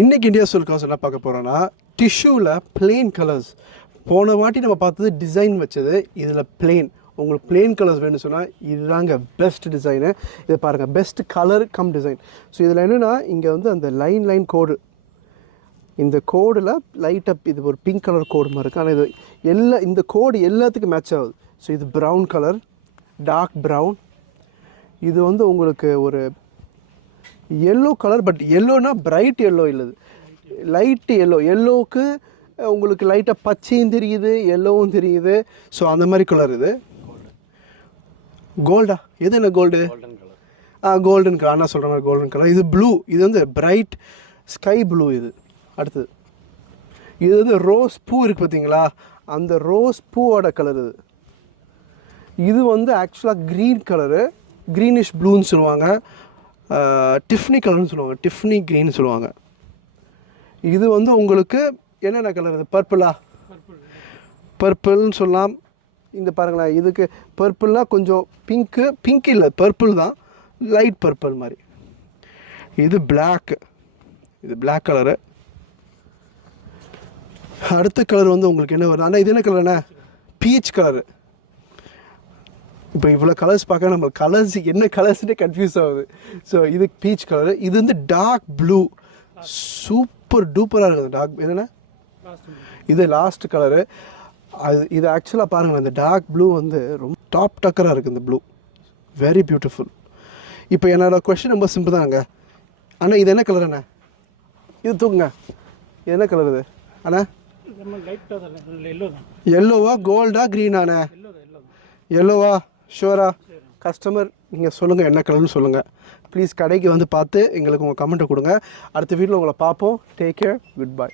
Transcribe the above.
இன்றைக்கி India silk என்ன பார்க்க போகிறோன்னா டிஷ்யூவில் பிளெயின் கலர்ஸ். போன வாட்டி நம்ம பார்த்தது டிசைன் வச்சது, இதில் பிளெயின். உங்களுக்கு பிளெயின் கலர்ஸ் வேணும்னு சொன்னால் இதுதாங்க பெஸ்ட் டிசைனு. இதை பாருங்கள், best colour come design. So இதில் என்னென்னா இங்கே வந்து அந்த லைன் கோடு, இந்த கோடில் லைட்டப் இது ஒரு பிங்க் கலர் கோடு மாதிரி இருக்குது. ஆனால் இது இந்த கோடு எல்லாத்துக்கும் மேட்ச் ஆகுது. ஸோ இது ப்ரௌன் கலர், டார்க் ப்ரௌன். இது வந்து உங்களுக்கு ஒரு எல்லோ கலர், பட் எல்லோனா பிரைட் எல்லோ இல்லை, லைட் எல்லோ. எல்லோவுக்கு உங்களுக்கு லைட்டாக பச்சையும் தெரியுது, எல்லோவும் தெரியுது. ஸோ அந்த மாதிரி கலர். இது கோல்டா? எது என்ன கோல்டு? Golden colour. அண்ணா சொல்கிற மாதிரி கோல்டன் கலர். இது ப்ளூ, இது வந்து பிரைட் ஸ்கை ப்ளூ. இது அடுத்தது இது வந்து ரோஸ் பூ இருக்குது பார்த்தீங்களா, அந்த ரோஸ் பூவோட கலர். இது வந்து ஆக்சுவலாக க்ரீன் கலரு, க்ரீனிஷ் ப்ளூன்னு சொல்லுவாங்க, டிஃப்னி கலர்னு சொல்லுவாங்க, டிஃப்னி க்ரீன்னு சொல்லுவாங்க. இது வந்து உங்களுக்கு என்னென்ன கலர்? இது பர்பிளா? பர்பிள்னு சொல்லலாம். இந்த பாருங்களேன், இதுக்கு பர்பிள்லாம் கொஞ்சம் பிங்க் இல்லை, பர்பிள் தான், லைட் பர்பிள் மாதிரி. இது பிளாக், இது பிளாக் கலரு. அடுத்த கலர் வந்து உங்களுக்கு என்ன வருது? ஆனால் இது என்ன கலர்ண்ணே? Peach colour. இப்போ இவ்வளோ கலர்ஸ் பார்க்க நம்ம கலர்ஸ் என்ன கலர்ஸ்னே கன்ஃபியூஸ் ஆகுது. ஸோ இது பீச் கலரு. இது வந்து டார்க் ப்ளூ, சூப்பர் டூப்பராக இருக்குது. டார்க் என்னென்ன இது லாஸ்ட் கலரு. இது ஆக்சுவலாக பாருங்கள், இந்த டார்க் ப்ளூ வந்து ரொம்ப டாப் டக்கராக இருக்குது. இந்த ப்ளூ வெரி பியூட்டிஃபுல். இப்போ என்னோடய கொஷின் ரொம்ப சிம்பிள் தாங்க. ஆனால் இது என்ன கலர் அண்ணா? இது தூக்குங்க, இது என்ன கலர் இது அண்ணா? எல்லோவா, கோல்டா, க்ரீனாண்ணே? எல்லோவா? ஷுவரா? கஸ்டமர் நீங்கள் சொல்லுங்கள் என்ன கலர்னு சொல்லுங்கள் ப்ளீஸ். கடைக்கு வந்து பார்த்து எங்களுக்கு உங்கள் கமெண்ட்டை கொடுங்க. அடுத்த வீடியோவில் உங்களை பார்ப்போம். Take care, good bye.